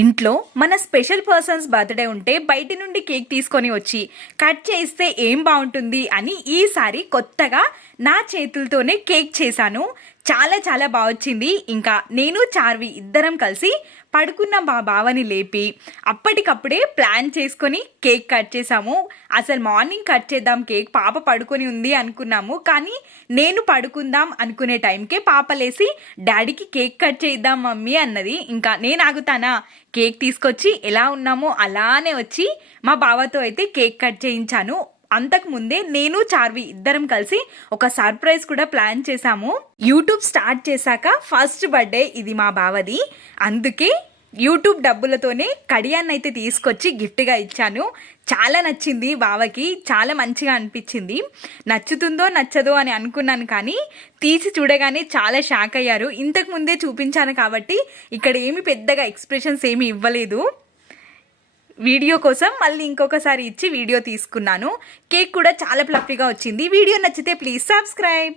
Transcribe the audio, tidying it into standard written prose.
ఇంట్లో మన special persons birthday ఉంటే బయట నుండి కేక్ తీసుకొని వచ్చి కట్ చేస్తే ఏం బాగుంటుంది అని ఈసారి కొత్తగా నా చేతులతోనే కేక్ చేశాను. చాలా చాలా బాగా వచ్చింది. ఇంకా నేను చార్వి ఇద్దరం కలిసి పడుకున్న మా బావని లేపి అప్పటికప్పుడే ప్లాన్ చేసుకొని కేక్ కట్ చేసాము. అసలు మార్నింగ్ కట్ చేద్దాం కేక్, పాప పడుకొని ఉంది అనుకున్నాము. కానీ నేను పడుకుందాం అనుకునే టైంకే పాప లేసి డాడీకి కేక్ కట్ చేద్దాం మమ్మీ అన్నది. ఇంకా నేను ఆగుతానా, కేక్ తీసుకొచ్చి ఎలా ఉన్నామో అలానే వచ్చి మా బావతో అయితే కేక్ కట్ చేయించాను. అంతకుముందే నేను చార్వి ఇద్దరం కలిసి ఒక సర్ప్రైజ్ కూడా ప్లాన్ చేశాము. యూట్యూబ్ స్టార్ట్ చేశాక ఫస్ట్ బర్త్డే ఇది మా బావది. అందుకే యూట్యూబ్ డబ్బులతోనే కడియాన్ని అయితే తీసుకొచ్చి గిఫ్ట్గా ఇచ్చాను. చాలా నచ్చింది బావకి, చాలా మంచిగా అనిపించింది. నచ్చుతుందో నచ్చదో అని అనుకున్నాను, కానీ తీసి చూడగానే చాలా షాక్ అయ్యారు. ఇంతకు ముందే చూపించాను కాబట్టి ఇక్కడ ఏమి పెద్దగా ఎక్స్ప్రెషన్స్ ఏమి ఇవ్వలేదు. వీడియో కోసం మళ్ళీ ఇంకొకసారి ఇచ్చి వీడియో తీసుకున్నాను. కేక్ కూడా చాలా ఫ్లఫీగా వచ్చింది. వీడియో నచ్చితే ప్లీజ్ సబ్స్క్రైబ్.